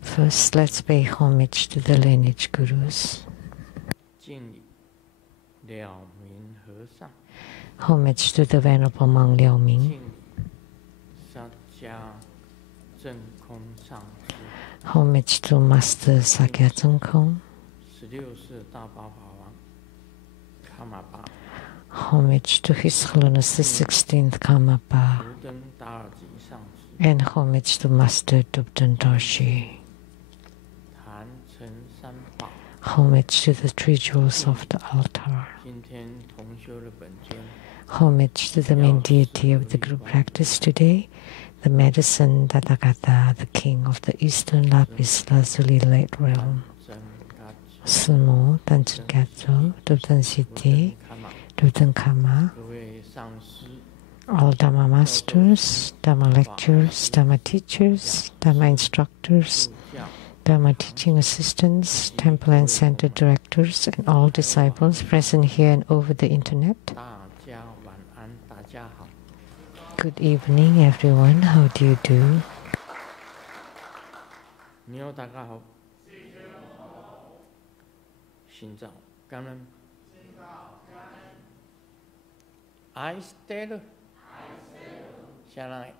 First, let's pay homage to the lineage gurus. Homage to the Venerable Monk Liao Ming. Homage to Master Sakya Tsongkhong. Homage to His Holiness the 16th Karmapa. And homage to Master Dubden Dorshi. Homage to the three jewels of the altar. Homage to the main deity of the group practice today, the medicine Tathagata, the king of the eastern Lapis Lazuli light realm. Sumo, Tanchen Gatso, Dubden Siddhi, Dubden Kama, all Dhamma masters, Dhamma lecturers, Dhamma teachers, Dhamma instructors, Dhamma teaching assistants, temple and center directors, and all disciples present here and over the internet. Good evening, everyone. How do you do? I stay. Shalai.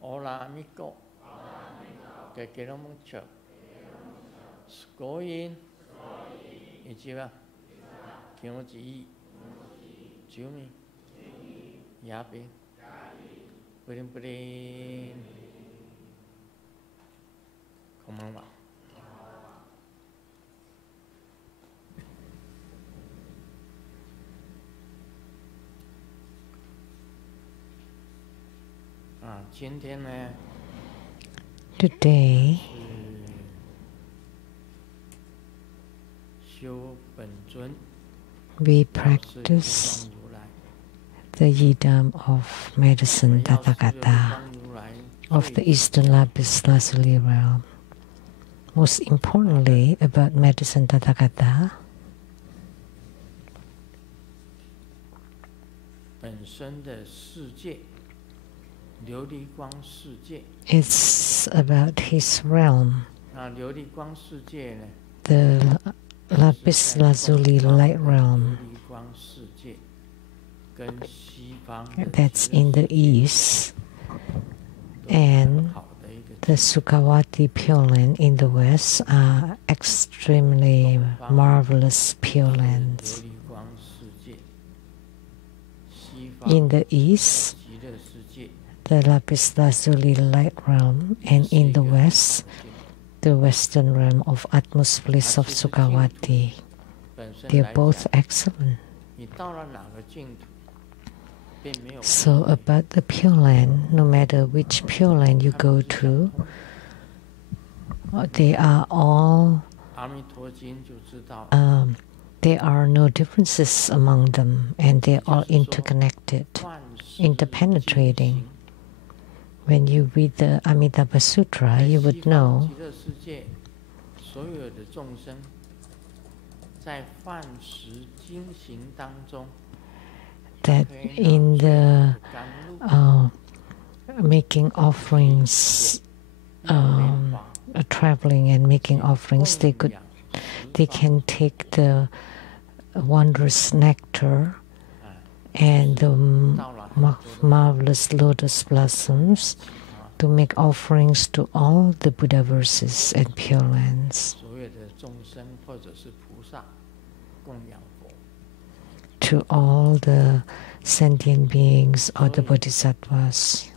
Hola, amigo. Que quiero mucho. Scoin. Ichiba. Kimochi. Jumi. Yapi. Purin purin. Konbanwa. Today, we practice the yidam of medicine Tathagata of the Eastern Lapis Lazuli realm. Most importantly, about medicine Tathagata, it's about his realm, the Lapis Lazuli light realm that's in the east, and the Sukhavati Pure Land in the west are extremely marvelous Pure Lands. In the east, the Lapis Lazuli light realm, and in the west, the western realm of utmost bliss of Sukhavati. They are both excellent. So about the Pure Land, no matter which Pure Land you go to, they are all, there are no differences among them, and they are all interconnected, interpenetrating. When you read the Amitabha Sutra, you would know that in the making offerings, traveling and making offerings, they can take the wondrous nectar and the marvelous lotus blossoms to make offerings to all the Buddha verses and Pure Lands, to all the sentient beings or the bodhisattvas.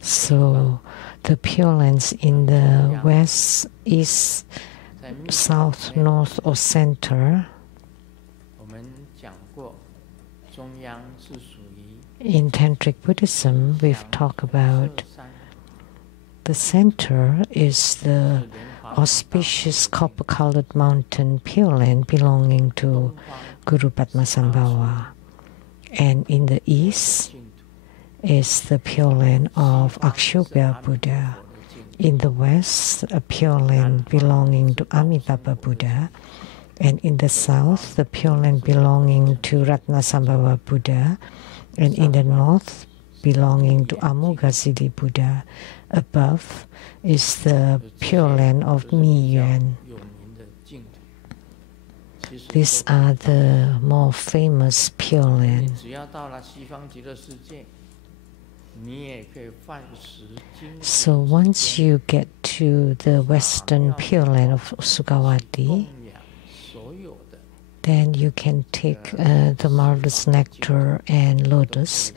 So the Pure Lands in the west, east, south, north, or center, in Tantric Buddhism, we've talked about the center is the auspicious copper-colored mountain Pure Land belonging to Guru Padmasambhava. And in the east is the Pure Land of Akshobhya Buddha. In the west, a Pure Land belonging to Amitabha Buddha. And in the south, the Pure Land belonging to Ratnasambhava Buddha, and in the north, belonging to Amoghasiddhi Buddha. Above is the Pure Land of Mi Yuan. These are the more famous Pure Land. So once you get to the western Pure Land of Sukhavati, then you can take the marvelous nectar and lotus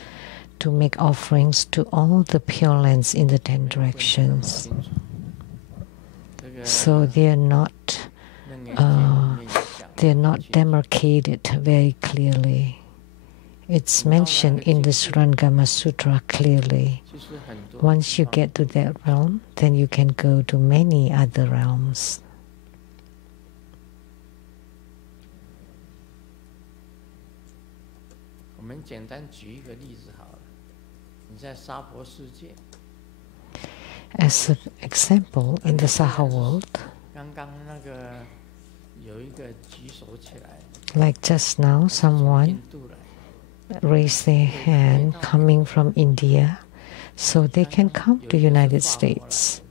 to make offerings to all the Pure Lands in the 10 directions. So they are not demarcated very clearly. It's mentioned in the Surangama Sutra clearly. Once you get to that realm, then you can go to many other realms. As an example, in the Saha world, like just now, someone raised their hand coming from India, so they can come to United States.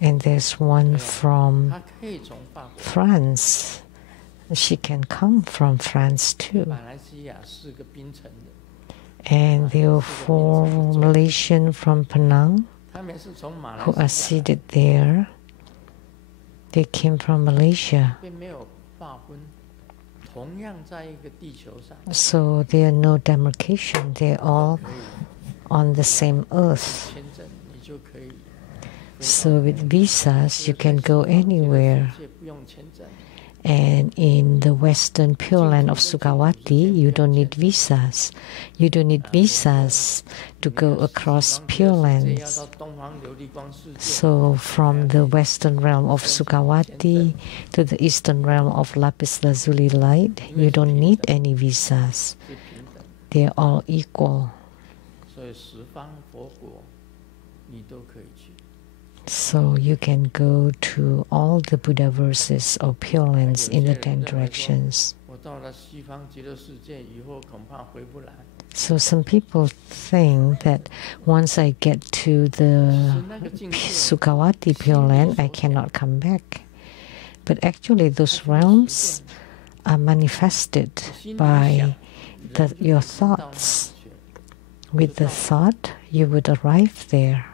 And there's one from France. She can come from France too. And there are 4 Malaysians from Penang who are seated there. They came from Malaysia. So there are no demarcation. They're all on the same earth. So with visas, you can go anywhere. And in the western Pure Land of Sukhavati, you don't need visas. You don't need visas to go across Pure Lands. So from the western realm of Sukhavati to the eastern realm of Lapis Lazuli Light, you don't need any visas. They're all equal. So you can go to all the Buddha verses or Pure Lands in the 10 directions. So some people think that once I get to the Sukhavati Pure Land, I cannot come back. But actually those realms are manifested by your thoughts. With the thought, you would arrive there.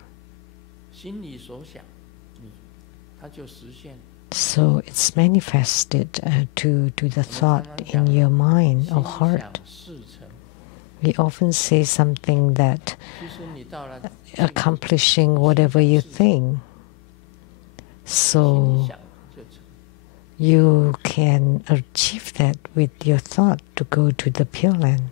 So it's manifested to the thought in your mind or heart. We often say something that accomplishing whatever you think. So you can achieve that with your thought to go to the Pure Land.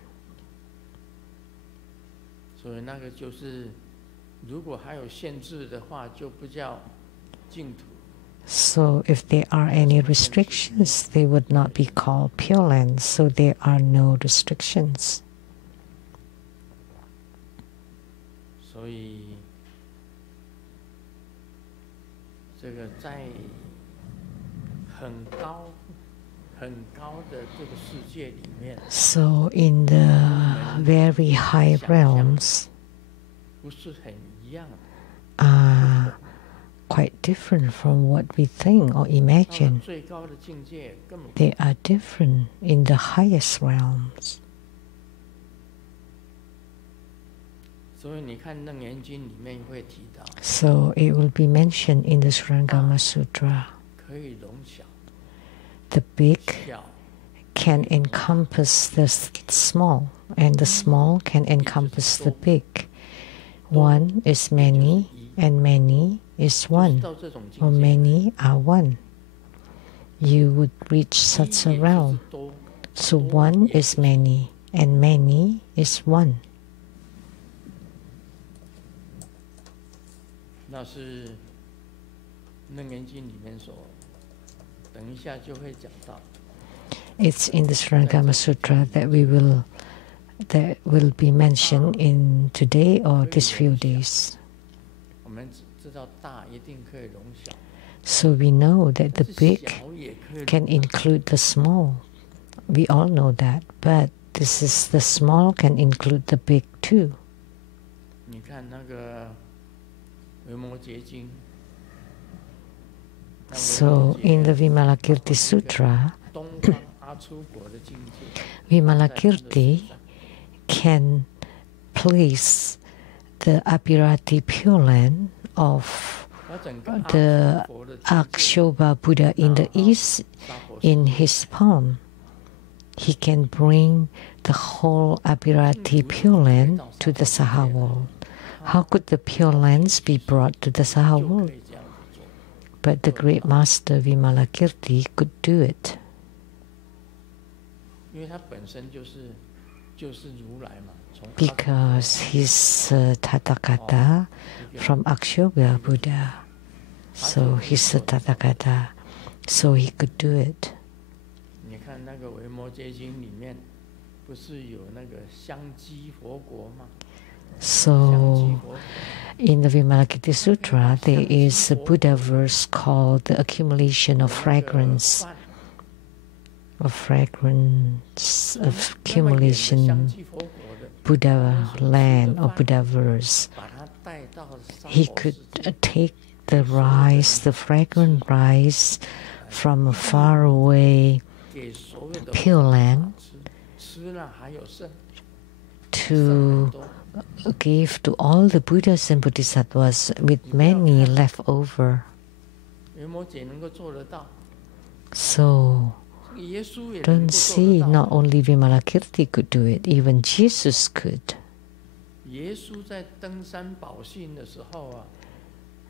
So if there are any restrictions, they would not be called Pure Lands, so there are no restrictions. So in the very high realms are quite different from what we think or imagine. They are different in the highest realms. So it will be mentioned in the Surangama Sutra. The big can encompass the small, and the small can encompass the big. One is many, and many is one, or many are one. You would reach such a realm. So one is many, and many is one. It's in the Surangama Sutra that will be mentioned in today or these few days. So we know that the big can include the small. We all know that, but this is the small can include the big too. So in the Vimalakirti Sutra, Vimalakirti can place the Abhirati Pure Land of the Akshobha Buddha in the east in his palm. He can bring the whole Abhirati Pure Land to the Saha world. How could the Pure Lands be brought to the Saha world? But the great master Vimalakirti could do it. Because he's Tathagata from Akshobhya Buddha. So he's a Tathagata, so he could do it. So in the Vimalakirti Sutra, there is a Buddha verse called the accumulation of fragrance. Accumulation Buddha land or Buddha verse. He could take the rice, the fragrant rice from a far away Pure Land to give to all the Buddhas and Bodhisattvas with many left over. So don't see not only Vimalakirti could do it, even Jesus could.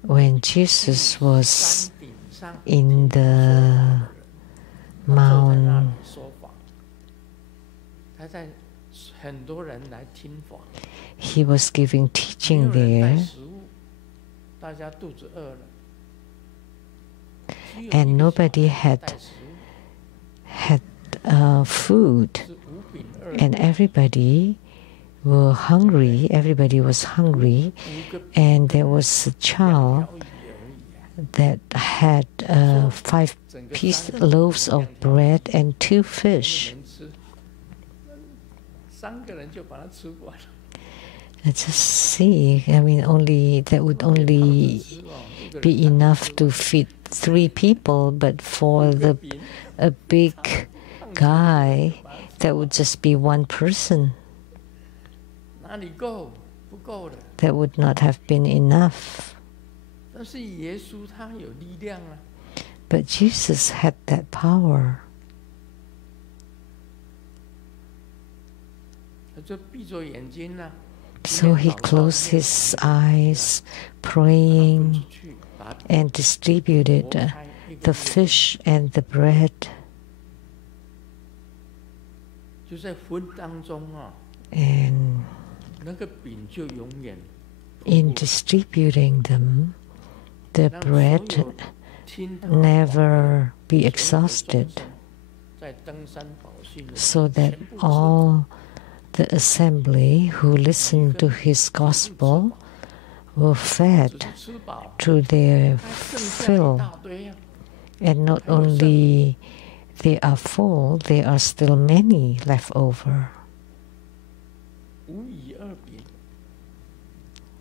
When Jesus was in the Mount, he was giving teaching there, and nobody had food, and everybody were hungry. Everybody was hungry, and there was a child that had 5 loaves of bread and 2 fish. Let's just see. I mean, that would only be enough to feed 3 people, but for a big guy, that would just be 1 person. That would not have been enough. But Jesus had that power. So he closed his eyes, praying, and distributed the fish and the bread. And in distributing them, the bread never be exhausted, so that all the assembly who listened to his gospel were fed to their fill. And not only they are full, there are still many left over.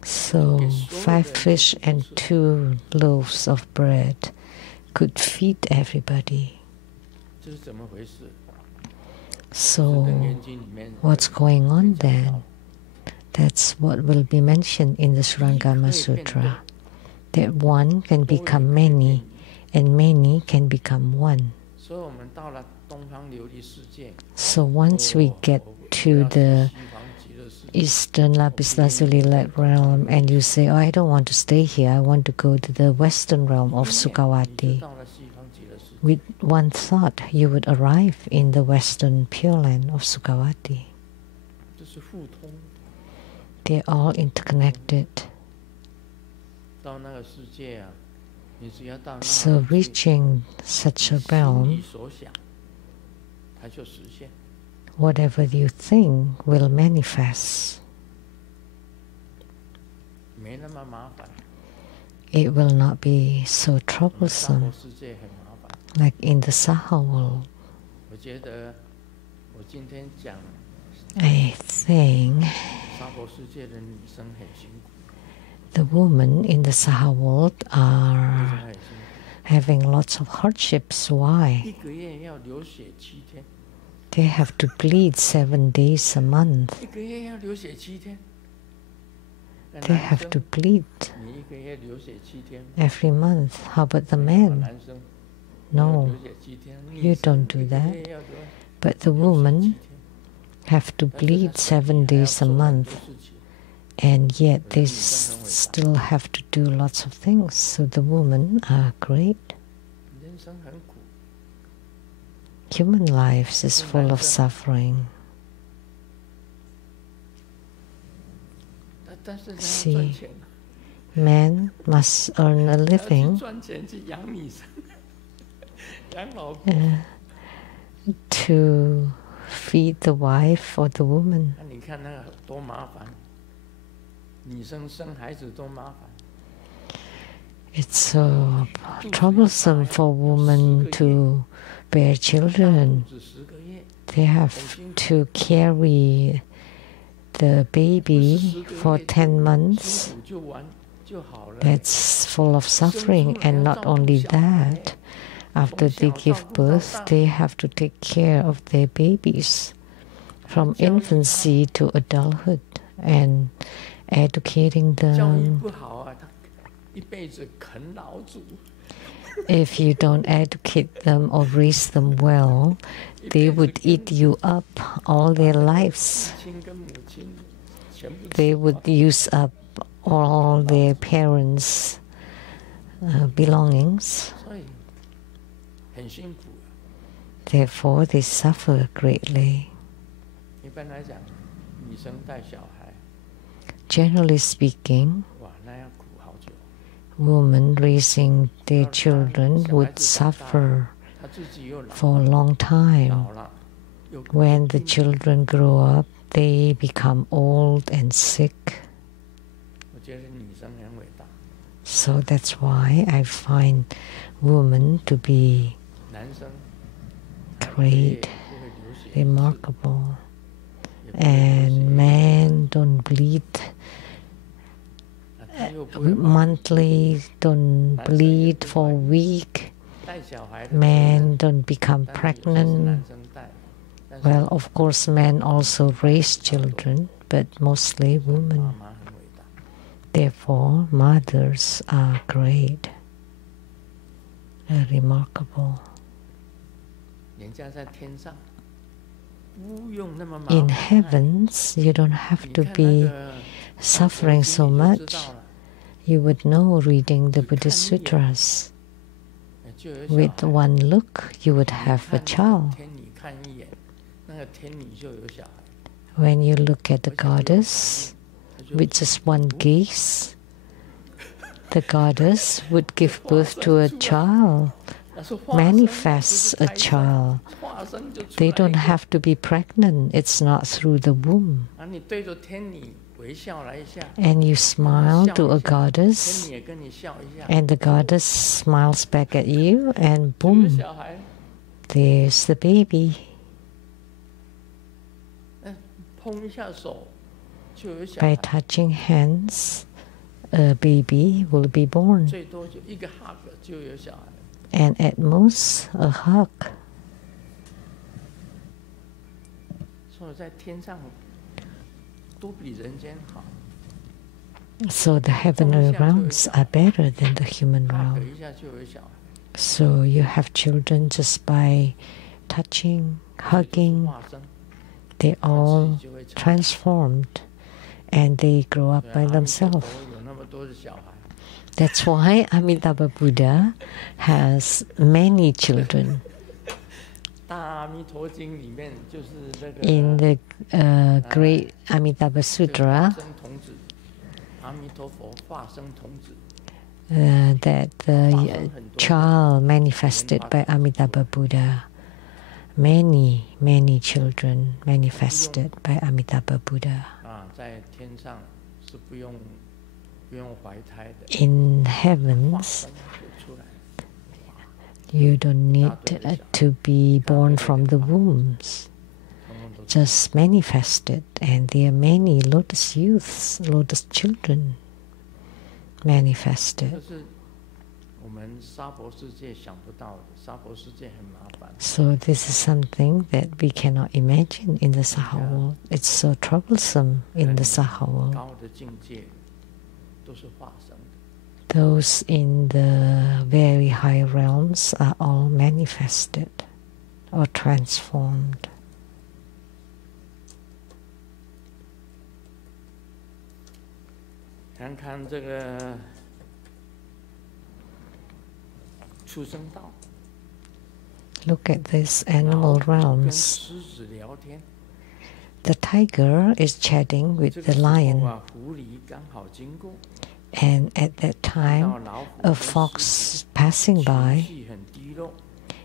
So 5 fish and 2 loaves of bread could feed everybody. So what's going on then? That's what will be mentioned in the Surangama Sutra. That one can become many, and many can become one. So once we get to the Eastern Lapis Lazuli Light realm, and you say, "Oh, I don't want to stay here. I want to go to the Western realm of Sukhavati," with one thought, you would arrive in the Western Pure Land of Sukhavati. They're all interconnected. So reaching such a realm, whatever you think will manifest. it will not be so troublesome like in the Saha world. I think the women in the Saha world are having lots of hardships. Why? They have to bleed 7 days a month. They have to bleed every month. How about the men? No, you don't do that. But the women have to bleed 7 days a month, and yet they still have to do lots of things. So the women are great. Human life is full of suffering. See, man must earn a living to feed the wife or the woman. It's so troublesome for women to bear children. They have to carry the baby for 10 months. That's full of suffering. And not only that, after they give birth, they have to take care of their babies from infancy to adulthood and educating them. If you don't educate them or raise them well, they would eat you up all their lives. They would use up all their parents' belongings. Therefore, they suffer greatly. Generally speaking, women raising their children would suffer for a long time. When the children grow up, they become old and sick. So that's why I find women to be great, remarkable. And men don't bleed monthly, don't bleed for a week. Men don't become pregnant. Well, of course, men also raise children, but mostly women. Therefore, mothers are great, remarkable. In heavens, you don't have to be suffering so much. You would know reading the Buddhist sutras. With one look, you would have a child. When you look at the goddess, with just one gaze, the goddess would give birth to a child, manifests a child. They don't have to be pregnant. It's not through the womb. And you smile to a goddess, and the goddess smiles back at you, and boom, there's the baby. By touching hands, a baby will be born. And at most, a hug. So the heavenly realms are better than the human realm. So you have children just by touching, hugging. They all transformed and they grow up by themselves. That's why Amitabha Buddha has many children. In the great Amitabha Sutra, that the child manifested by Amitabha Buddha, many children manifested by Amitabha Buddha. in heavens, you don't need to be born from the wombs. Just manifest it, and there are many lotus youths, lotus children manifested. So this is something that we cannot imagine in the Saha world. It's so troublesome in the Saha world. Those in the very high realms are all manifested or transformed. Look at these animal realms. The tiger is chatting with the lion, and at that time a fox passing by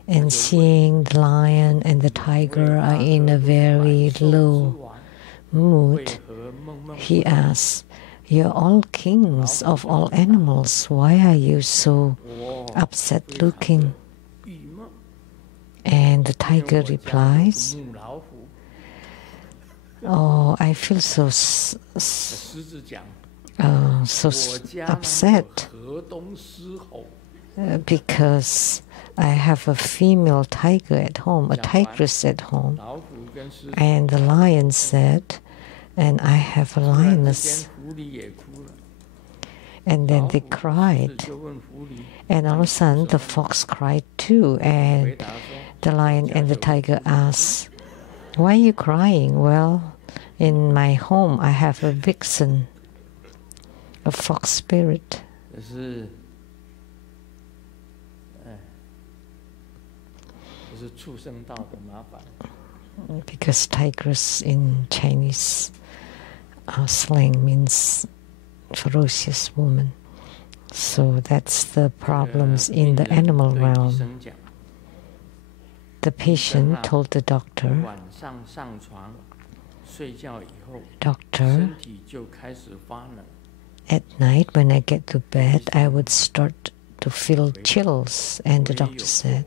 and seeing the lion and the tiger are in a very low mood, he asks, "You're all kings of all animals. Why are you so upset looking?" And the tiger replies, "Oh, I feel so upset because I have a female tiger at home, a tigress at home." And the lion said, "And I have a lioness." And then they cried. And all of a sudden the fox cried too. And the lion and the tiger asked, "Why are you crying?" "Well, in my home I have a vixen, a fox spirit." Because tigress in Chinese slang means ferocious woman. So that's the problems in the animal realm. The patient told the doctor, "Doctor, at night when I get to bed, I would start to feel chills." And the doctor said,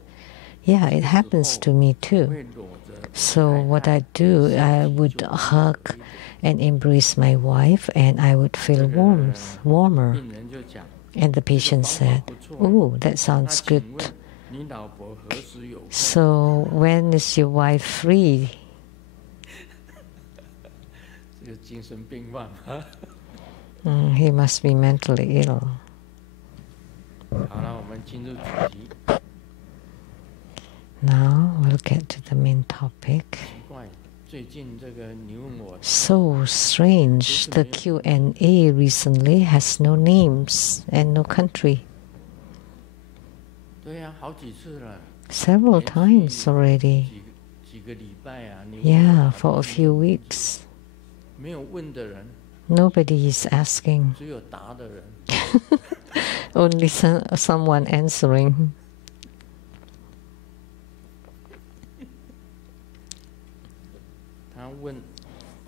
"Yeah, it happens to me too. So what I do, I would hug and embrace my wife, and I would feel warmer." And the patient said, "Oh, that sounds good. So when is your wife free?" He must be mentally ill. Now we'll get to the main topic. So strange, the Q&A recently has no names and no country. Several times already. Yeah, for a few weeks. Nobody is asking. Only someone answering.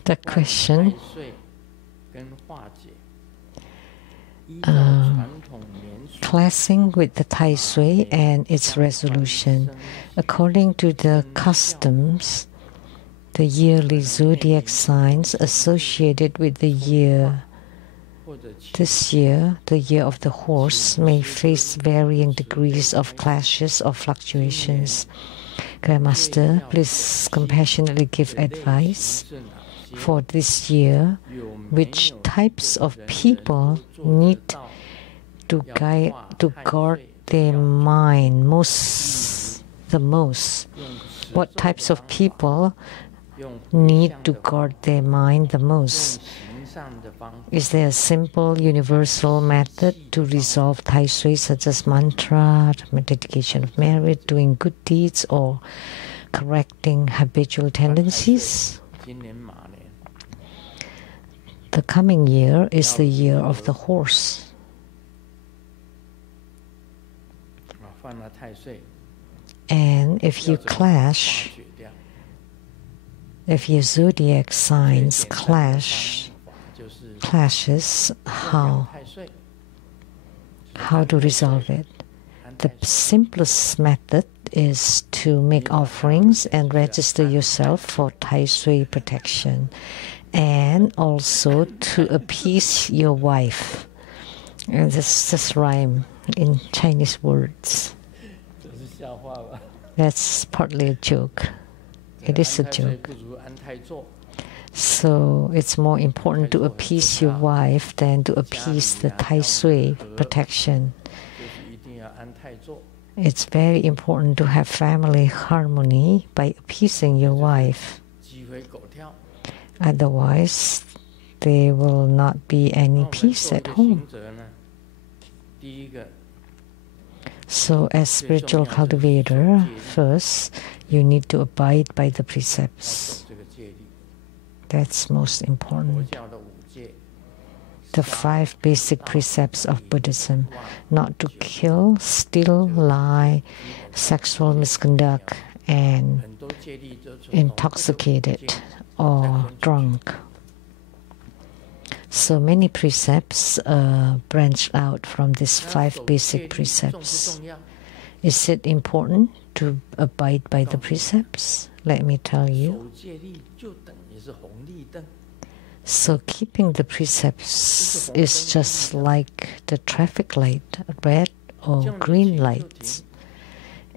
The question, classing with the Tai Sui and its resolution. According to the customs, the yearly zodiac signs associated with the year. This year, the year of the horse, may face varying degrees of clashes or fluctuations. Grandmaster, please compassionately give advice for this year. Which types of people need to guard their mind the most? What types of people need to guard their mind the most? Is there a simple, universal method to resolve Tai Sui, such as mantra, dedication of merit, doing good deeds, or correcting habitual tendencies? The coming year is the year of the horse. And if you clash, if your zodiac signs clash, clashes, how to resolve it? The simplest method is to make offerings and register yourself for Tai Sui protection, and also to appease your wife. And this just rhyme in Chinese words. That's partly a joke. It is a joke. So it's more important to appease your wife than to appease the Tai Sui protection. It's very important to have family harmony by appeasing your wife. Otherwise, there will not be any peace at home. So as spiritual cultivator, first, you need to abide by the precepts. That's most important. The 5 basic precepts of Buddhism: not to kill, steal, lie, sexual misconduct, and intoxicated or drunk. So many precepts branch out from these 5 basic precepts. Is it important to abide by the precepts? Let me tell you. So keeping the precepts is just like the traffic light, red or green lights.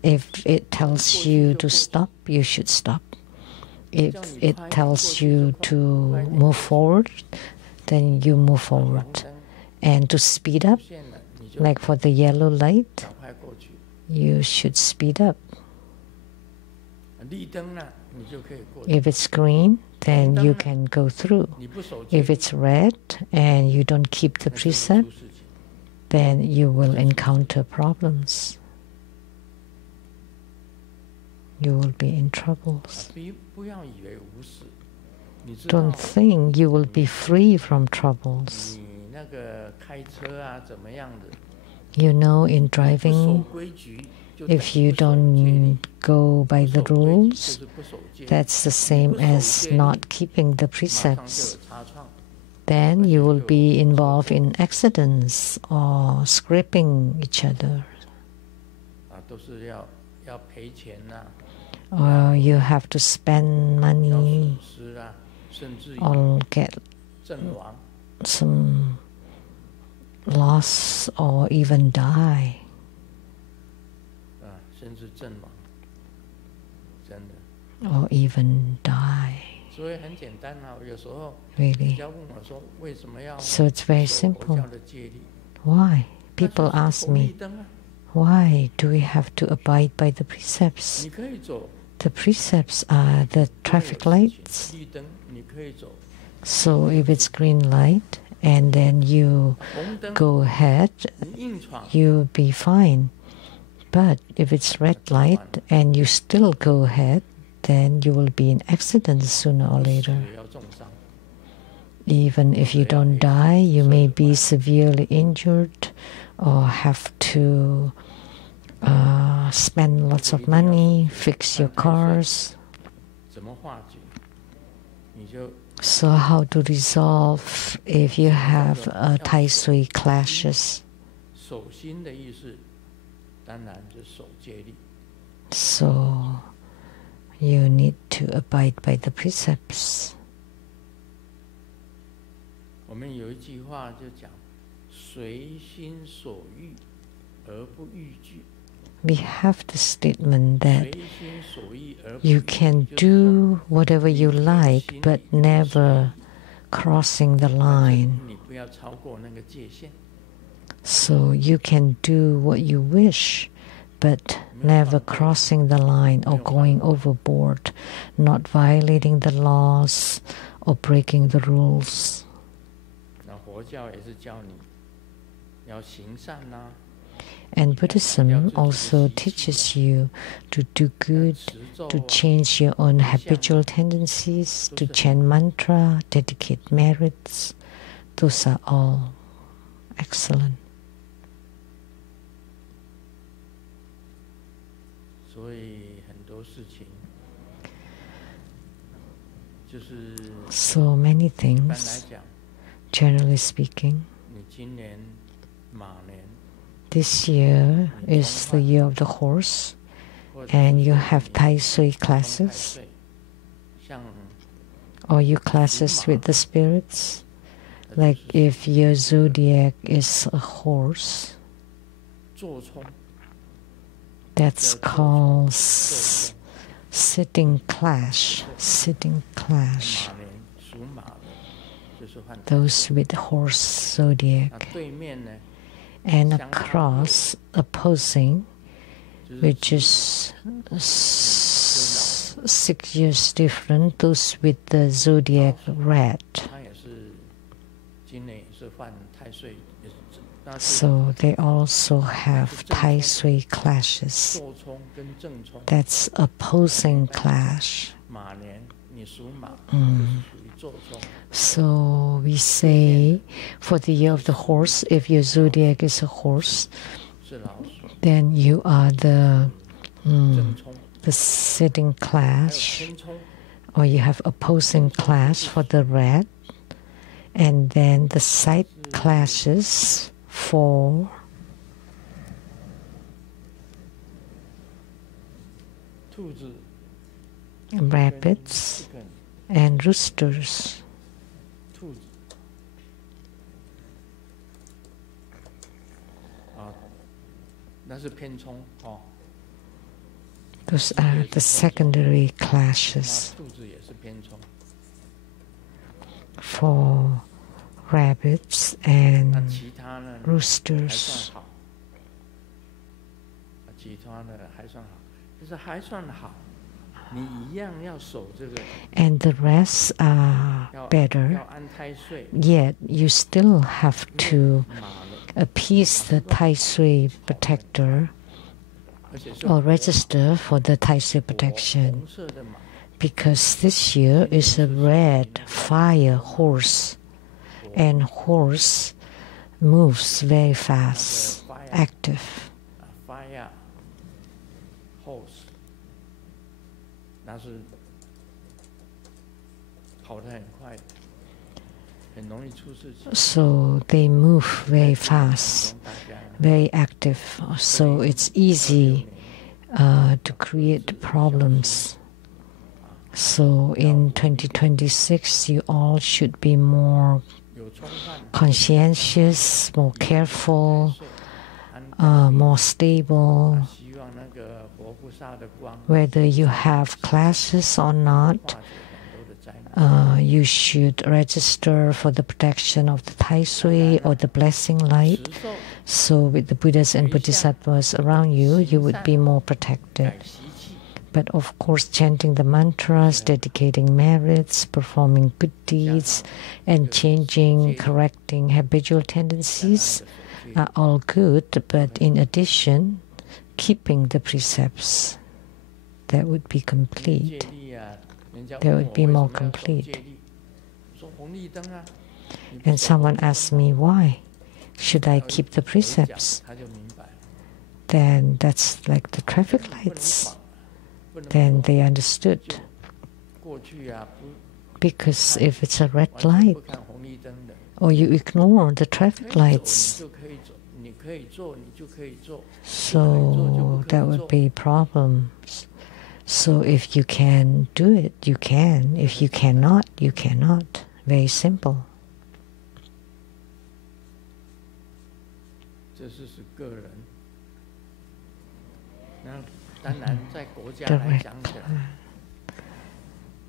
If it tells you to stop, you should stop. If it tells you to move forward, then you move forward. And to speed up, like for the yellow light, you should speed up. If it's green, then you can go through. If it's red and you don't keep the precept, then you will encounter problems. You will be in troubles. Don't think you will be free from troubles. You know, in driving, if you don't go by the rules, that's the same as not keeping the precepts. Then you will be involved in accidents or scraping each other. Or you have to spend money or get some loss or even die. Or even die. Really. So it's very simple. Why? People ask me, why do we have to abide by the precepts? The precepts are the traffic lights. So if it's green light and then you go ahead, you'll be fine. But if it's red light and you still go ahead, then you will be in accidents sooner or later. Even if you don't die, you may be severely injured or have to spend lots of money, fix your cars. So how to resolve if you have Tai Sui clashes? So you need to abide by the precepts. We have the statement that you can do whatever you like, but never crossing the line. So you can do what you wish, but never crossing the line or going overboard, not violating the laws or breaking the rules. And Buddhism also teaches you to do good, to change your own habitual tendencies, to chant mantra, dedicate merits. Those are all excellent. So many things. generally speaking. This year is the year of the horse, and you have Tai Sui classes, or you classes with the spirits. Like if your zodiac is a horse, that's called sitting clash. Sitting clash. Those with horse zodiac. And across opposing, which is 6 years different, those with the zodiac red. So they also have Tai Sui clashes. That's opposing clash. So we say for the year of the horse, if your zodiac is a horse, then you are the sitting clash, or you have opposing clash for the red, and then the side clashes for rabbits and roosters. Those are the secondary clashes for rabbits and roosters. And the rest are better, yet you still have to appease the Tai Sui protector or register for the Tai Sui protection, because this year is a red fire horse, and horse moves very fast, active. So they move very fast, very active, so it's easy to create problems. So in 2026, you all should be more conscientious, more careful, more stable. Whether you have classes or not, you should register for the protection of the Tai Sui or the blessing light. So with the Buddhas and Bodhisattvas around you, you would be more protected. But of course, chanting the mantras, dedicating merits, performing good deeds, and changing, correcting habitual tendencies are all good. But in addition, keeping the precepts, that would be complete. That would be more complete. And someone asked me, why should I keep the precepts? Then that's like the traffic lights. Then they understood. Because if it's a red light, or you ignore the traffic lights, so that would be problems. So if you can do it, you can. If you cannot, you cannot. Very simple. Direct.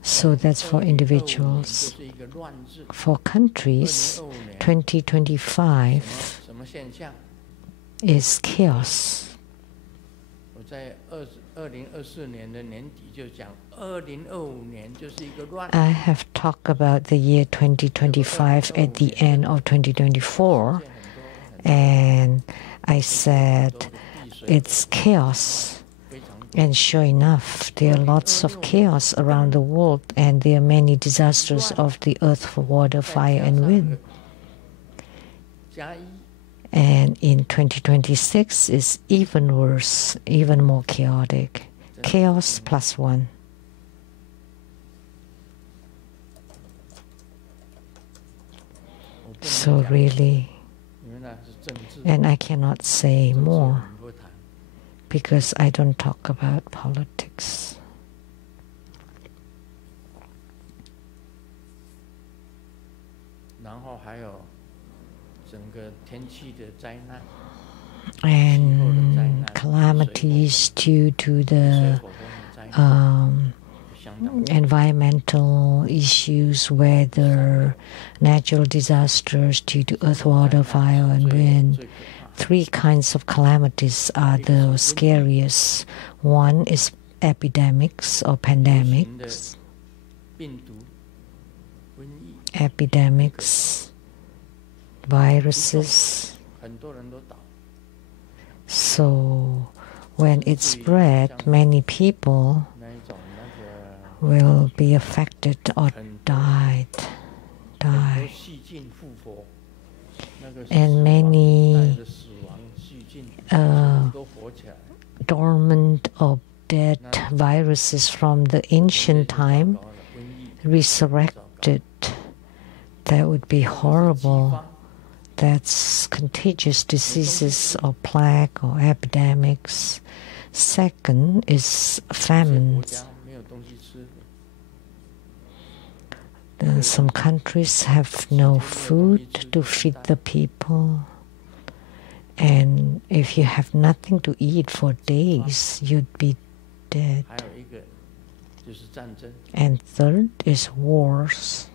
So that's for individuals. For countries, 2025 is chaos. I have talked about the year 2025 at the end of 2024, and I said it's chaos. And sure enough, there are lots of chaos around the world, and there are many disasters of the earth, water, fire, and wind. And in 2026 is even worse, even more chaotic. Chaos plus one. So really, and I cannot say more because I don't talk about politics. And calamities due to the environmental issues, weather, natural disasters due to earth, water, fire, and wind. 3 kinds of calamities are the scariest. One is epidemics or pandemics. Epidemics, viruses. So when it spread, many people will be affected or die. And many dormant or dead viruses from the ancient time resurrected. That would be horrible. That's contagious diseases or plague or epidemics. Second is famines. Some countries have no food to feed the people. And if you have nothing to eat for days, you'd be dead. And third is wars.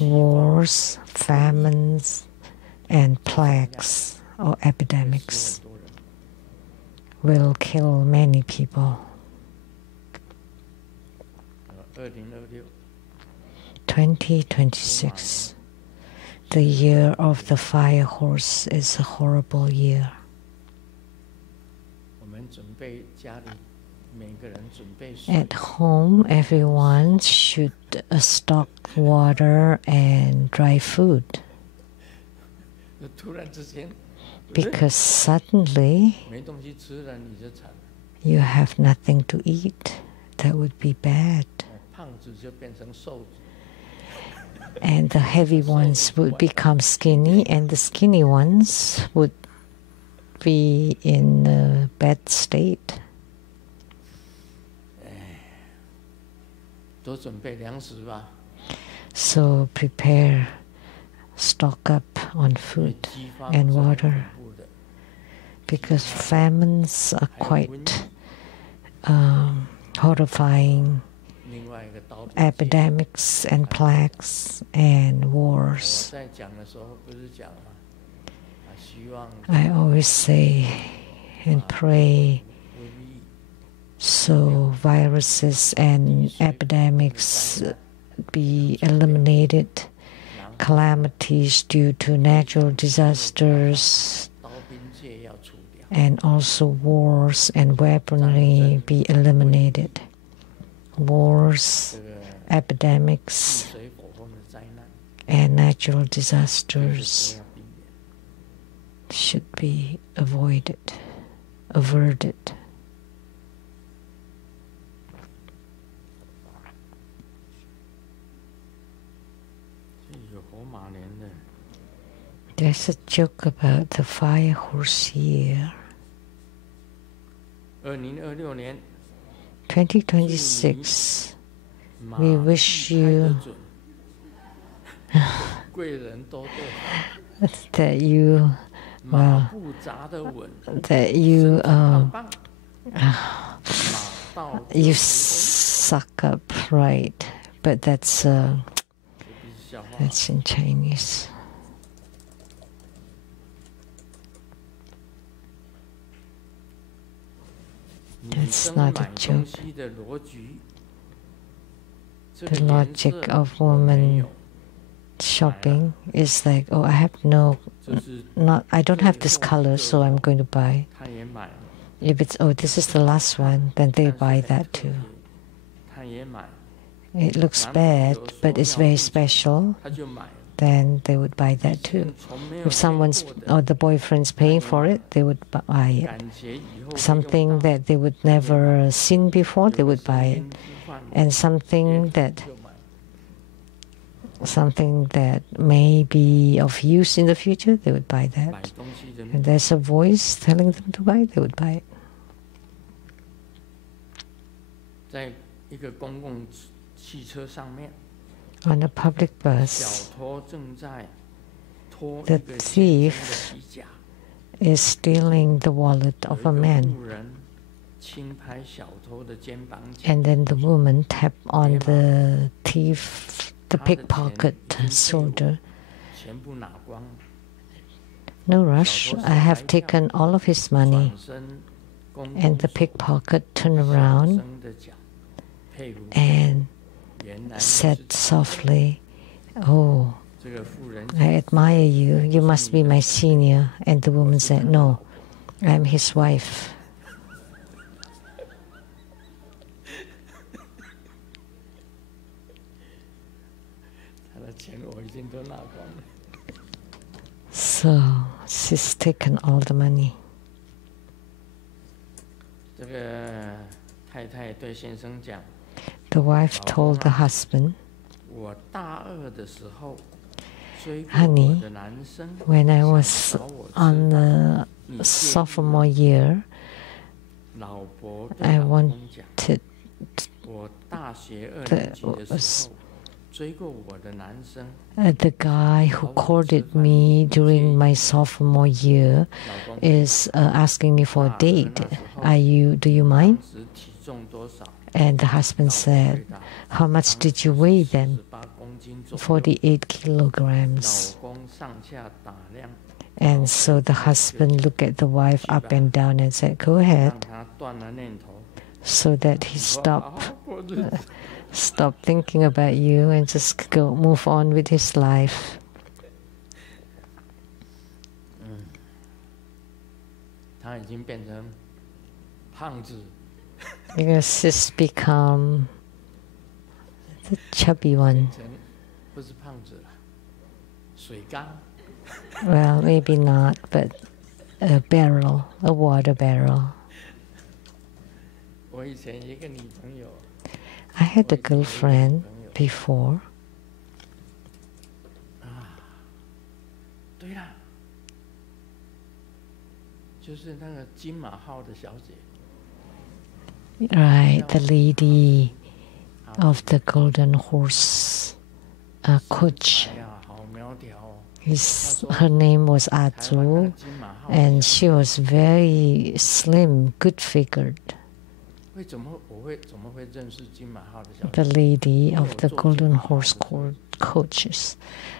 Wars, famines, and plagues or epidemics will kill many people. 2026, the year of the fire horse, is a horrible year. At home, everyone should stock water and dry food. Because suddenly you have nothing to eat. That would be bad. And the heavy ones would become skinny, and the skinny ones would be in a bad state. So prepare, stock up on food and water, because famines are quite horrifying. Epidemics and plagues and wars. I always say and pray so viruses and epidemics be eliminated, calamities due to natural disasters, and also wars and weaponry be eliminated. Wars, epidemics, and natural disasters should be avoided, averted. There's a joke about the fire horse year. 2026, we wish you that you, well, that you suck up, right? But that's in Chinese. It's not a joke. The logic of woman shopping is like, oh, I have I don't have this color, so I'm going to buy. If it's, oh, this is the last one, then they buy that too. It looks bad, but it's very special, then they would buy that too. If someone's or the boyfriend's paying for it, they would buy it. Something that they would never seen before, they would buy it. And something that something that may be of use in the future, they would buy that. And there's a voice telling them to buy, they would buy it. 在一个公共汽车上面 On a public 小 bus, 偷正在拖 the 一个先生的 thief 皮夹， is stealing the wallet 有 of 一 a 个 man. 路人轻拍小偷的肩膀，讲 And then the woman tapped on the thief, the pickpocket shoulder. 全部拿光， No rush, I have taken all of his money. 转身恭 And 恭 the 手 pickpocket turned 小 around 声地讲，佩服 and 原来你 said 是 softly, "Oh, 这个妇人 I admire you. You must be my senior." And the woman said, "No, I'm his wife." 他的钱我已经都拿光了。 So she's taken all the money. 这个太太对先生讲， The wife told the husband, 我大二的时候追过 Honey, 我的男生， when I 想 was 找我吃 on 饭 the 你介意 sophomore 吗 year, 老婆 I 对老公讲， wanted 我大学2 the- 年级的时候追过我的男生， the guy who courted me during my sophomore year 老公 is asking me for a 大二 date. 那时候 Do you mind? 当时体重多少？ And the husband 老婆 said, 回答 How much did you weigh then? 48公斤左右。 48 kilograms. 老公上下打量， And so the husband looked at the wife up and down and said, Go 让 ahead, 他断了念头， so that he 说 stopped 好好过日子。 stop thinking about you and just move on with his life. 他已经变成胖子， Because he's become the chubby one. 成不是胖子了，水缸。 Well, maybe not, but a barrel, a water barrel. 我以前一个女朋友， I had a girlfriend before. 对啦，就是那个金马号的小姐， Right, the lady of the golden horse coach. 哎呀，好苗条哦。 Her name was 台湾那个 Azu, 金马号的 and 小 she was very slim, good-figured. 怎么会认识金马号的小 The 姐？ lady of the golden horse coaches.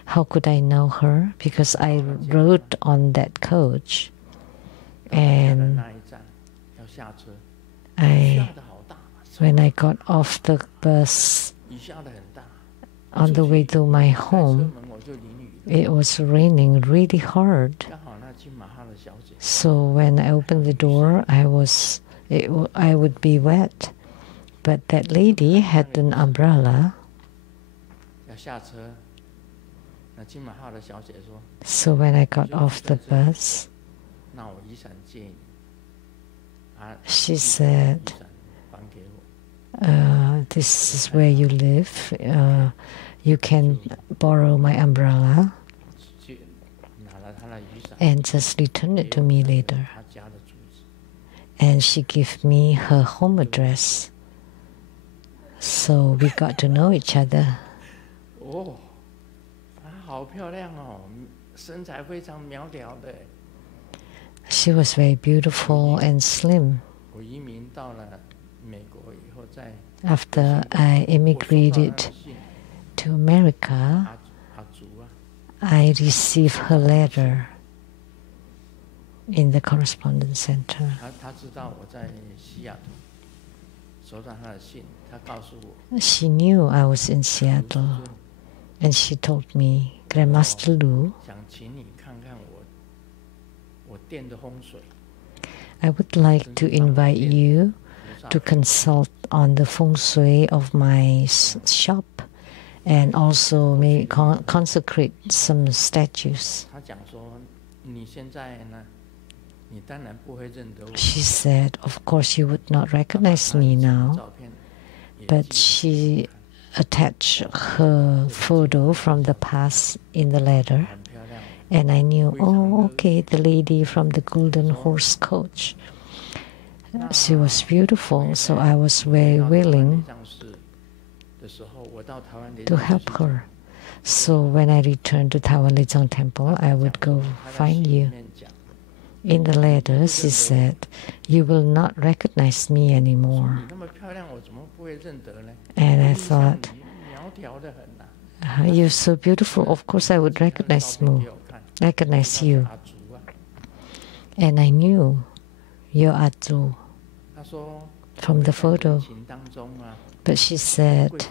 How could I know her? Because I rode on that coach, 到下的 and 那一站要下车，雨 I, 下的好大， when I got off the bus 雨下的很大。 on the way to my 开车 home, 门我就淋雨， it was raining really hard. 刚好那金马号的小姐， So when I opened the door, I would be wet. But that lady had an umbrella, 要下车。那金马号的小姐说 so when I got off the bus,：“ 那我雨伞借你。”啊， she said, 雨伞还给我。 this is where you live. You can borrow my umbrella 去拿了她的雨伞， and just return it to me later. 她家的住址。 And she gave me her home address. So we got to know each other. 哦，她好漂亮哦，身材非常苗条的。 She was very beautiful and slim. 我移民到了美国以后，在 After I 我收到她 immigrated 的信 to America, 阿祖啊， I received her letter in the correspondence center. 她知道我在西雅图，收到她的信，她告诉我， She knew I was in Seattle, and she told me, Grandmaster Lu, 想请你看看我店的风水， I would like to invite you 菩萨 to consult on the feng shui of my shop and also may consecrate some statues. 她讲说，你现在呢，你当然不会认得我。 She said, of course you would not recognize me now, 照片也 but 寄 attach her photo from the past in the letter. And I knew, oh, okay, the lady from the Golden Horse Coach. She was beautiful, so I was very willing to help her. So when I returned to Taiwan Lizang Temple, I would go find you. In the letter, she said, you will not recognize me anymore. And I thought, you're so beautiful, of course I would recognize you. And I knew you're Atzu from the photo. But she said,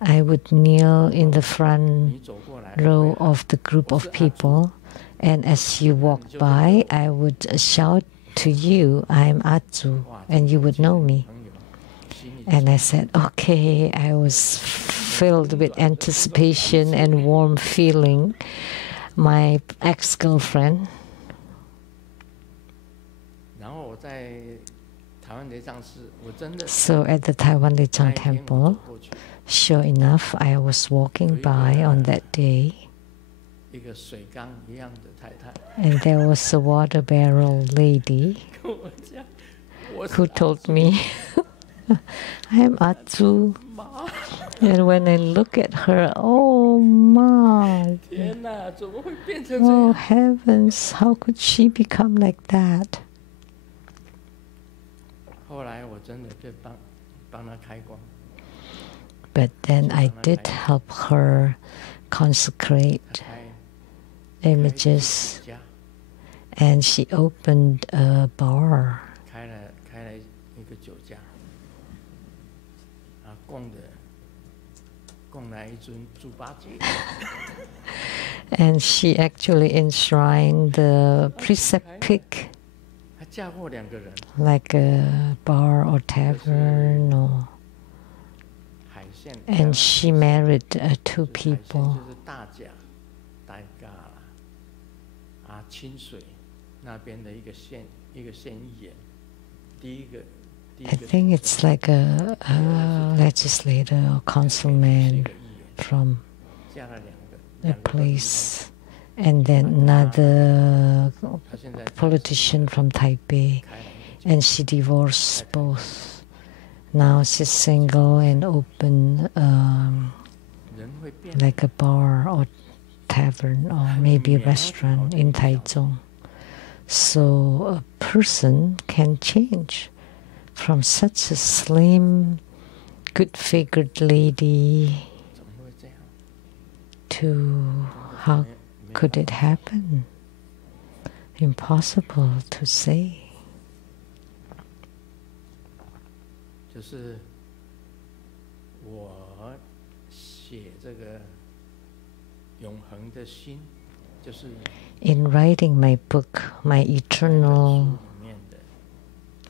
I would kneel in the front row of the group of people, and as you walked by, I would shout to you, I'm Atzu, and you would know me. And I said, okay. I was filled with anticipation and warm feeling. My ex-girlfriend, so at the Taiwan Lizang Temple, sure enough, I was walking by on that day, and there was a water barrel lady who told me, I'm Atzu. And when I look at her, oh my, oh heavens, how could she become like that? But then I did help her consecrate images, and she opened a bar. And she actually enshrined the precept pig, like a bar or tavern, and she married 2 people. I think it's like a legislator or councilman from a place, and then another politician from Taipei, and she divorced both. Now she's single and open like a bar or tavern or maybe a restaurant in Taichung. So a person can change from such a slim, good-figured lady to how could it happen? Impossible to say. In writing my book, my eternal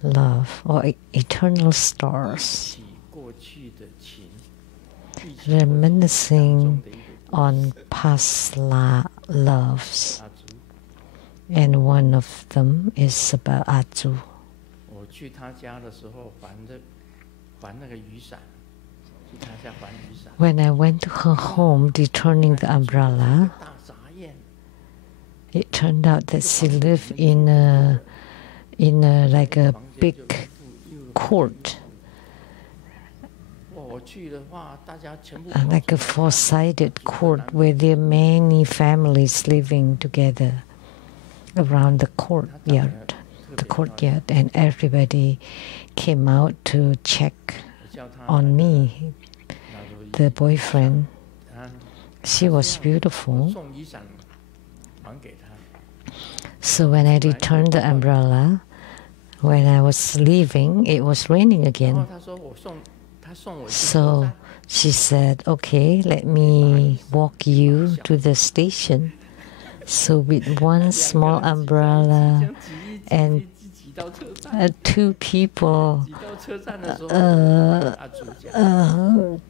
love or eternal stars, reminiscing on past loves, and one of them is about Atzu. When I went to her home returning the umbrella, it turned out that she lived in a like a big court, like a four-sided court where there are many families living together around the courtyard, and everybody came out to check on me, the boyfriend. She was beautiful. So when I returned the umbrella, when I was leaving, it was raining again. So she said, okay, let me walk you to the station. So with one small umbrella and 2 people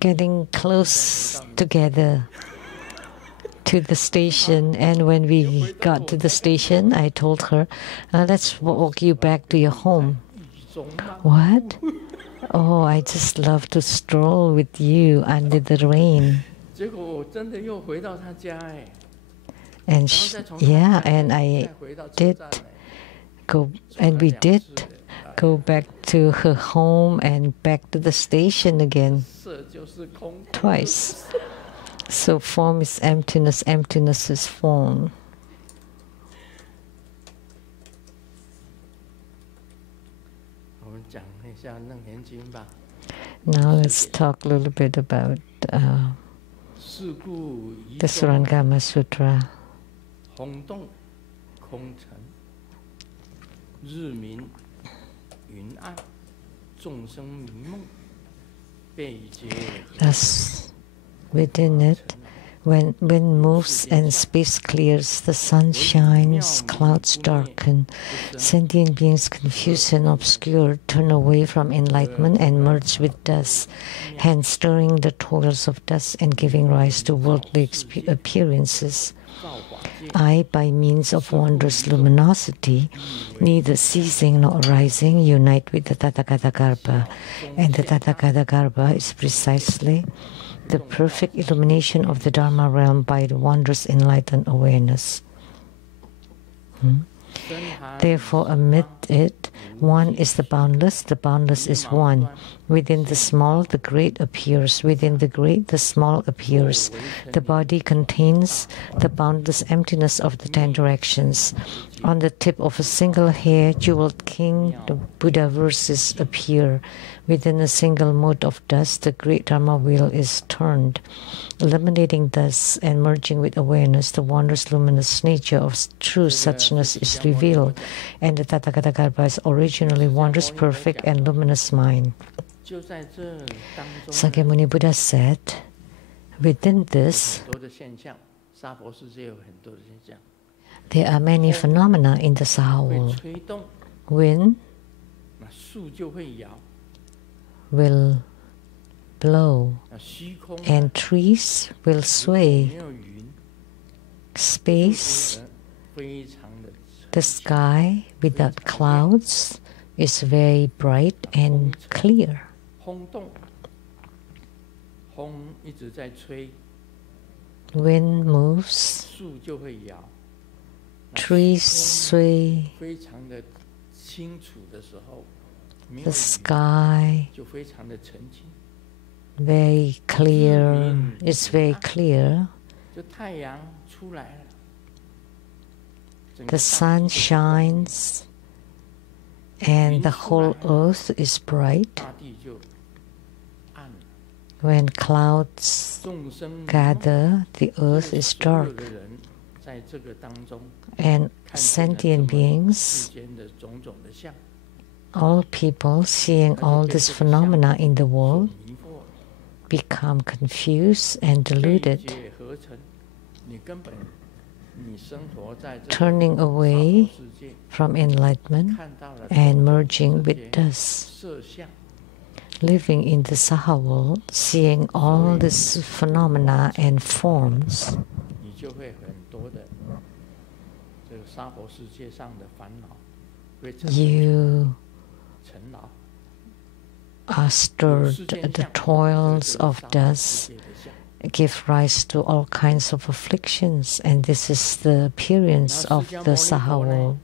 getting close together to the station. And when we got to the station, I told her, let's walk you back to your home. What? Oh, I just love to stroll with you under the rain. 结果我真的又回到他家哎， And 然后再从他 yeah, 家 and I 再回到车 did 站哎， go, 走了 and we 2 did 次哎， go back to her home and back to the station again 色就是空 twice. So form is emptiness, emptiness is form. 我们讲一下楞严经吧。 Now let's talk a little bit about 是故一 the 众 Surangama Sutra. 轰动空尘，日明云暗，众生迷梦，被劫 Thus, within it, when wind moves and space clears, the sun shines, clouds darken, sentient beings confused and obscure turn away from enlightenment and merge with dust, hence stirring the toils of dust and giving rise to worldly appearances. I, by means of wondrous luminosity, neither ceasing nor arising, unite with the Tathagata Garbha, and the Tathagata Garbha is precisely the perfect illumination of the Dharma realm by the wondrous enlightened awareness. Therefore, amid it, one is the boundless is one. Within the small, the great appears. Within the great, the small appears. The body contains the boundless emptiness of the 10 directions. On the tip of a single hair, jeweled king, the Buddha verses appear. Within a single mote of dust, the great Dharma wheel is turned. Eliminating dust and merging with awareness, the wondrous luminous nature of true suchness is revealed, and the Tathagata Garbha is originally wondrous, perfect, and luminous mind. Sakyamuni Buddha said, within this, there are many phenomena in the Saha world. Wind will blow, and trees will sway. Space, the sky without clouds, is very bright and clear. Wind moves, trees sway, the sky very clear, it's very clear. The sun shines and the whole earth is bright. When clouds gather, the earth is dark. And sentient beings, all people seeing all these phenomena in the world, become confused and deluded, turning away from enlightenment and merging with dust. Living in the Saha world, seeing all these phenomena and forms, you are stirred. The toils of dust give rise to all kinds of afflictions, and this is the appearance of the Saha world.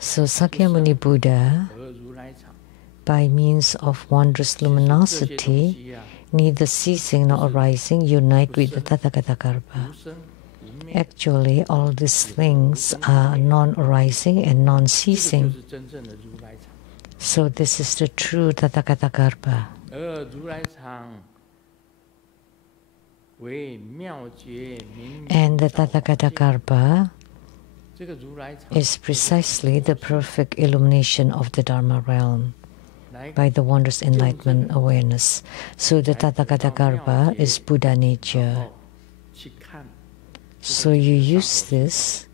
So Sakyamuni Buddha, by means of wondrous luminosity, neither ceasing nor arising, unite with the Tathagata Garbha. Actually, all these things are non-arising and non-ceasing. So this is the true Tathagata Garbha. And the Tathagata Garbha is precisely the perfect illumination of the Dharma realm by the wondrous enlightenment awareness. So the Tathagata Garbha is Buddha nature. So you use this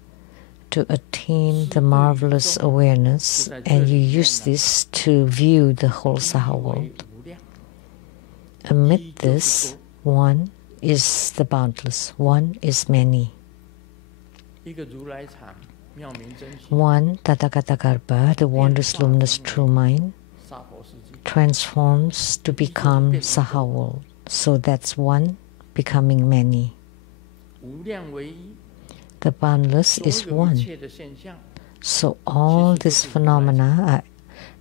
to attain the marvelous awareness, and you use this to view the whole Saha world. Amid this, one is the boundless, one is many. One, Tathagata Garbha, the wondrous luminous true mind, transforms to become Saha world. So that's one becoming many. The boundless is one. So all these phenomena are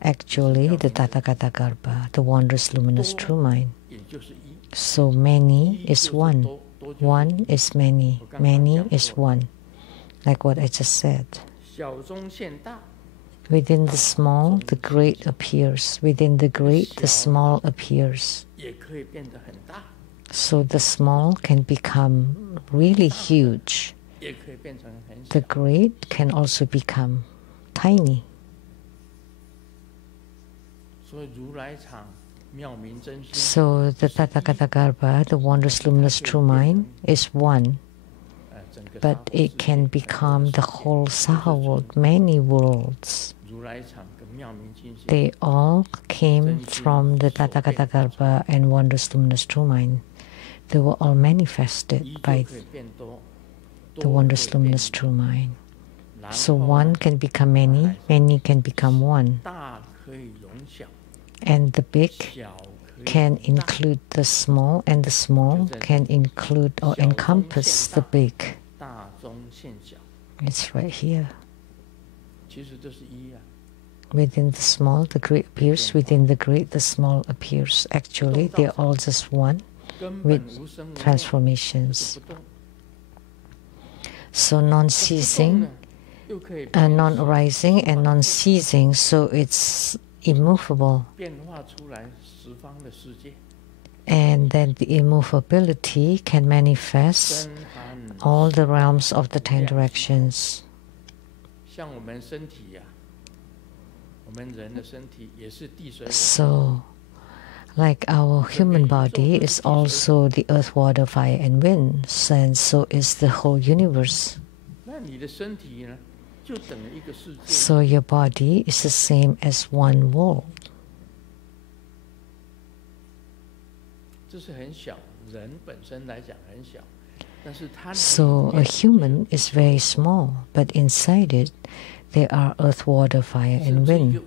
actually the Tathagata Garbha, the wondrous luminous true mind. So many is one. One is many. Many is one. Like what I just said. Within the small, the great appears. Within the great, the small appears. So the small can become really huge. The great can also become tiny. So the Tathagata Garbha, the wondrous luminous true mind, is one. But it can become the whole Saha world, many worlds. They all came from the Tathagata Garbha and wondrous luminous true mind. They were all manifested by the wondrous luminous true mind. So one can become many, many can become one. And the big can include the small, and the small can include or encompass the big. It's right here. Within the small, the great appears. Within the great, the small appears. Actually, they're all just one with transformations. So non-ceasing, non-arising, and non-ceasing. So it's immovable. And then the immovability can manifest all the realms of the 10 directions. So, like our human body is also the earth, water, fire, and wind, and so is the whole universe. So your body is the same as one world. So a human is very small, but inside it there are earth, water, fire, and wind.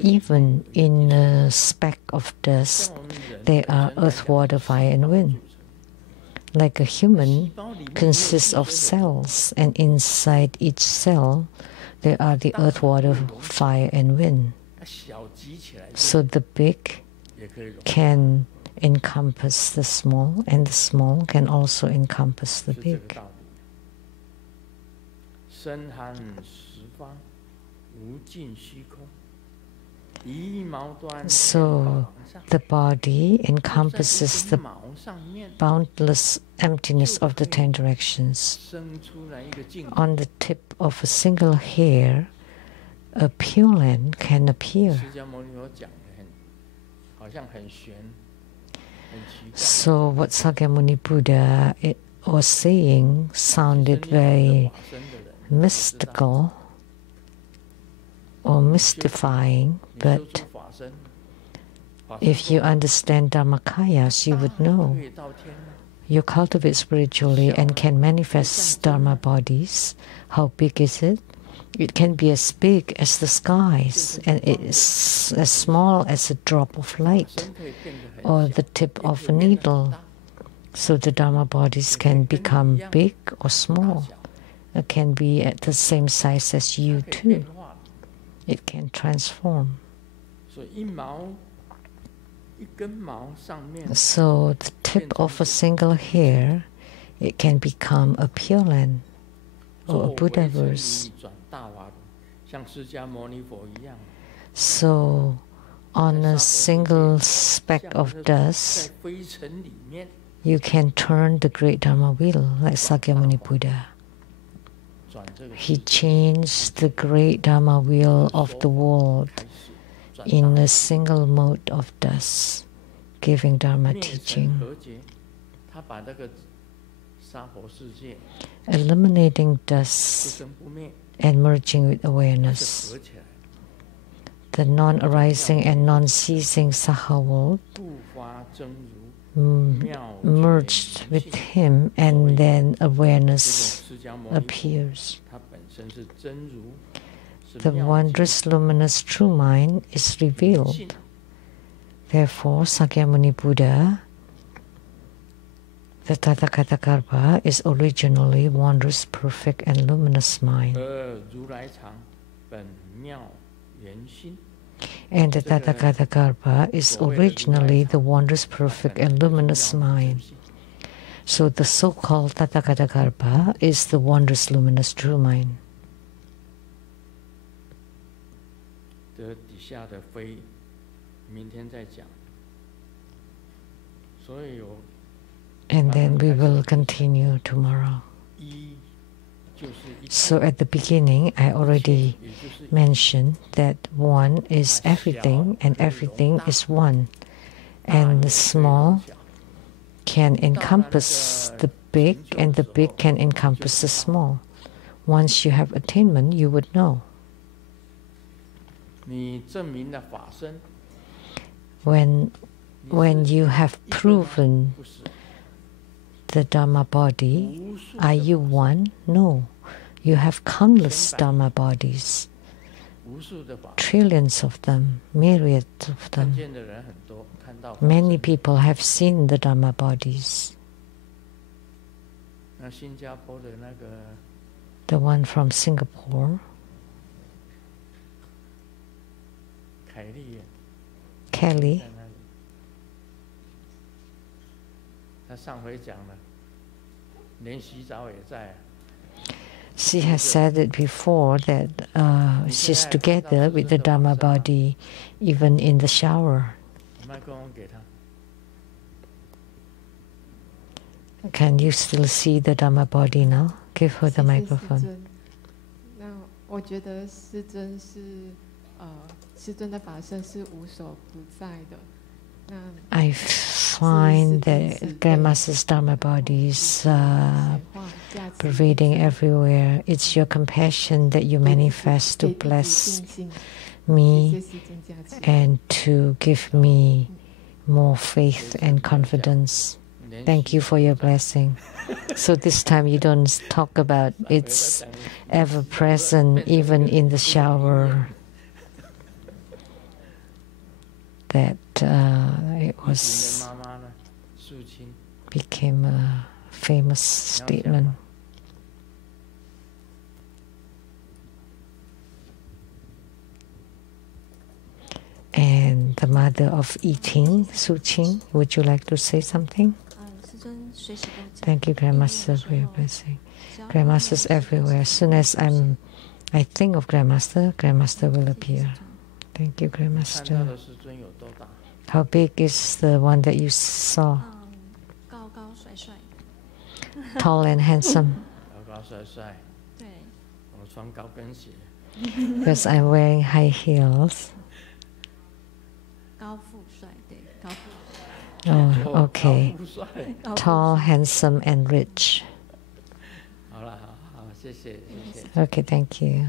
Even in a speck of dust, there are earth, water, fire, and wind. Like a human consists of cells, and inside each cell there are the earth, water, fire, and wind. So the big can encompass the small, and the small can also encompass the big. So the body encompasses the boundless emptiness of the 10 directions. On the tip of a single hair, a Pure Land can appear. So what Sakyamuni Buddha was saying sounded very mystical or mystifying, but if you understand Dharmakayas, you would know. You cultivate spiritually and can manifest Dharma bodies. How big is it? It can be as big as the skies, and it is as small as a drop of light or the tip of a needle. So the Dharma bodies can become big or small. It can be at the same size as you too. It can transform. So the tip of a single hair, it can become a Pure Land or a Buddhaverse. So on a single speck of dust, you can turn the great Dharma wheel like Sakyamuni Buddha. He changed the great Dharma wheel of the world in a single mote of dust, giving Dharma teaching, eliminating dust and merging with awareness. The non-arising and non-ceasing Saha world merged with him, and then awareness appears. the wondrous luminous true mind is revealed. Therefore, Sakyamuni Buddha, the Tathagata is originally wondrous, perfect, and luminous mind. And the Tathagata is originally the wondrous, perfect, and luminous mind. So the so-called Tathagata is the wondrous, luminous, true mind. And then we will continue tomorrow. So at the beginning, I already mentioned that one is everything and everything is one. And the small can encompass the big and the big can encompass the small. Once you have attainment, you would know. When you have proven the Dharma body, are you one? No. You have countless Dharma bodies, trillions of them, myriads of them. Many people have seen the Dharma bodies. The one from Singapore, Kelly, she has said it before that she's together with the Dharma body even in the shower. Can you still see the Dharma body now? Give her the microphone. I find that Grandmaster's Dharma body is pervading everywhere. It's your compassion that you manifest to bless me and to give me more faith and confidence. Thank you for your blessing. So this time you don't talk about it's ever present, even in the shower. That it became a famous statement. And the mother of eating, Su Ching, would you like to say something? Thank you, Grandmaster, for your blessing. Grandmaster's everywhere. As soon as I think of Grandmaster, Grandmaster will appear. Thank you, Grandmaster. How big is the one that you saw? Tall and handsome. Because I'm wearing high heels. Oh, okay. Tall, handsome, and rich. Okay, thank you.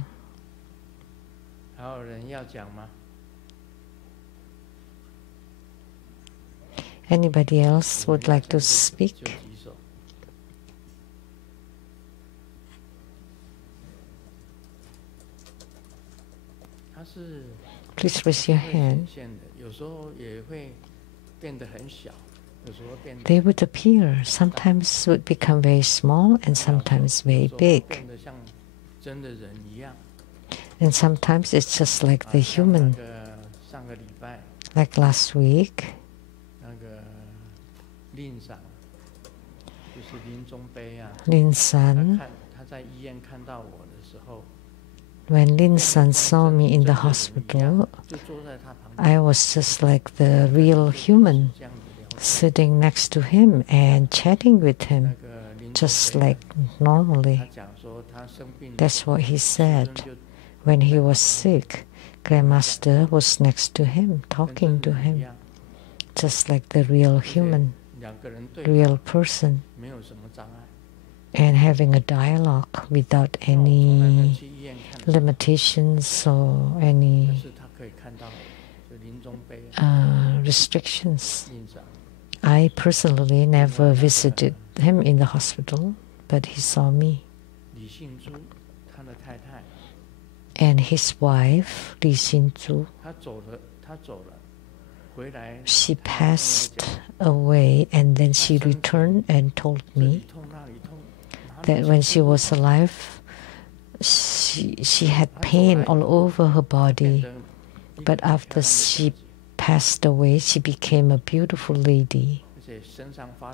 Anybody else would like to speak? Please raise your hand. They would appear. Sometimes would become very small and sometimes very big. And sometimes it's just like the human. Like last week, Lin San, when Lin San saw me in the hospital, I was just like the real human, sitting next to him and chatting with him, just like normally. That's what he said. When he was sick, Grandmaster was next to him, talking to him, just like the real human, real person, and having a dialogue without any limitations or any restrictions. I personally never visited him in the hospital, but he saw me. And his wife, Li Xinzu, she passed away, and then she returned and told me that when she was alive, she had pain all over her body. But after she passed away, she became a beautiful lady,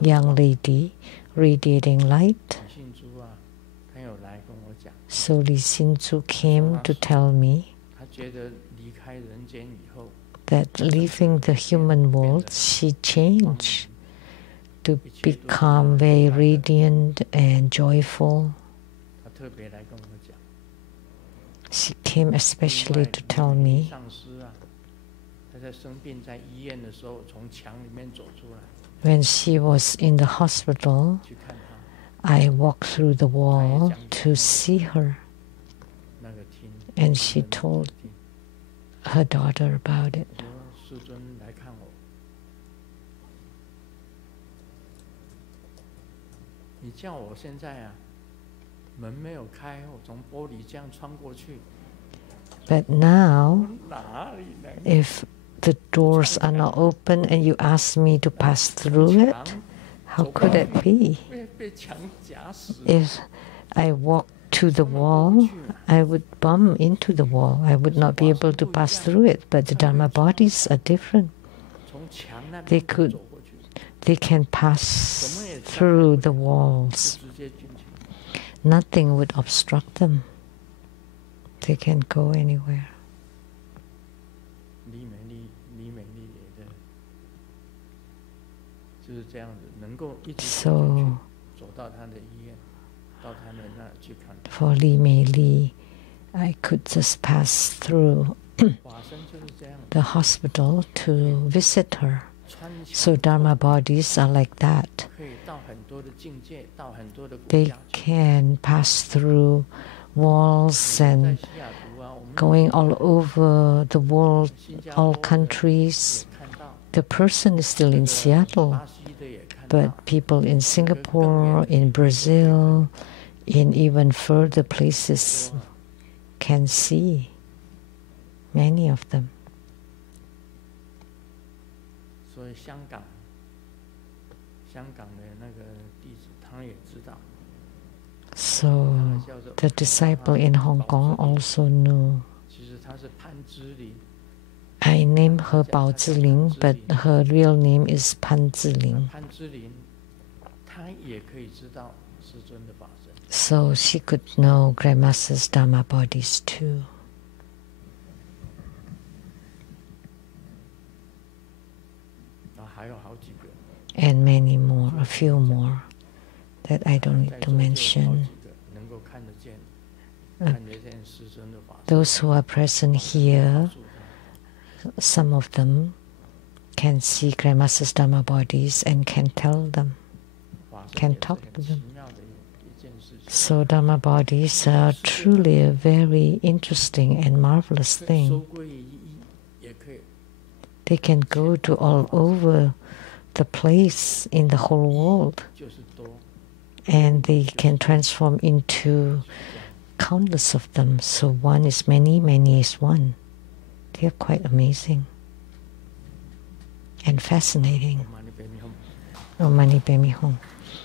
young lady, radiating light. So Li Xinzu came to tell me that leaving the human world, she changed to become very radiant and joyful. She came especially to tell me when she was in the hospital, I walked through the wall to see her, and she told her daughter about it. But now, if the doors are not open and you ask me to pass through it, how could it be? If I walk to the wall, I would bump into the wall. I would not be able to pass through it. But the Dharma bodies are different. They can pass through the walls. Nothing would obstruct them. They can go anywhere. So, for Li Mei Li, I could just pass through the hospital to visit her. So Dharma bodies are like that. They can pass through walls and going all over the world, all countries. The person is still in Seattle, but people in Singapore, in Brazil, in even further places can see many of them. So the disciple in Hong Kong also knew. I named her Bao Ziling, but her real name is Pan Ziling. So she could know Grandmaster's Dharma bodies too. And many more, a few more, that I don't need to mention. Those who are present here, some of them can see Grandmaster's Dharma bodies and can tell them, can talk to them. So Dharma bodies are truly a very interesting and marvelous thing. They can go to all over the place in the whole world, and they can transform into countless of them. So one is many, many is one. They are quite amazing and fascinating. Om Mani Padme Hum.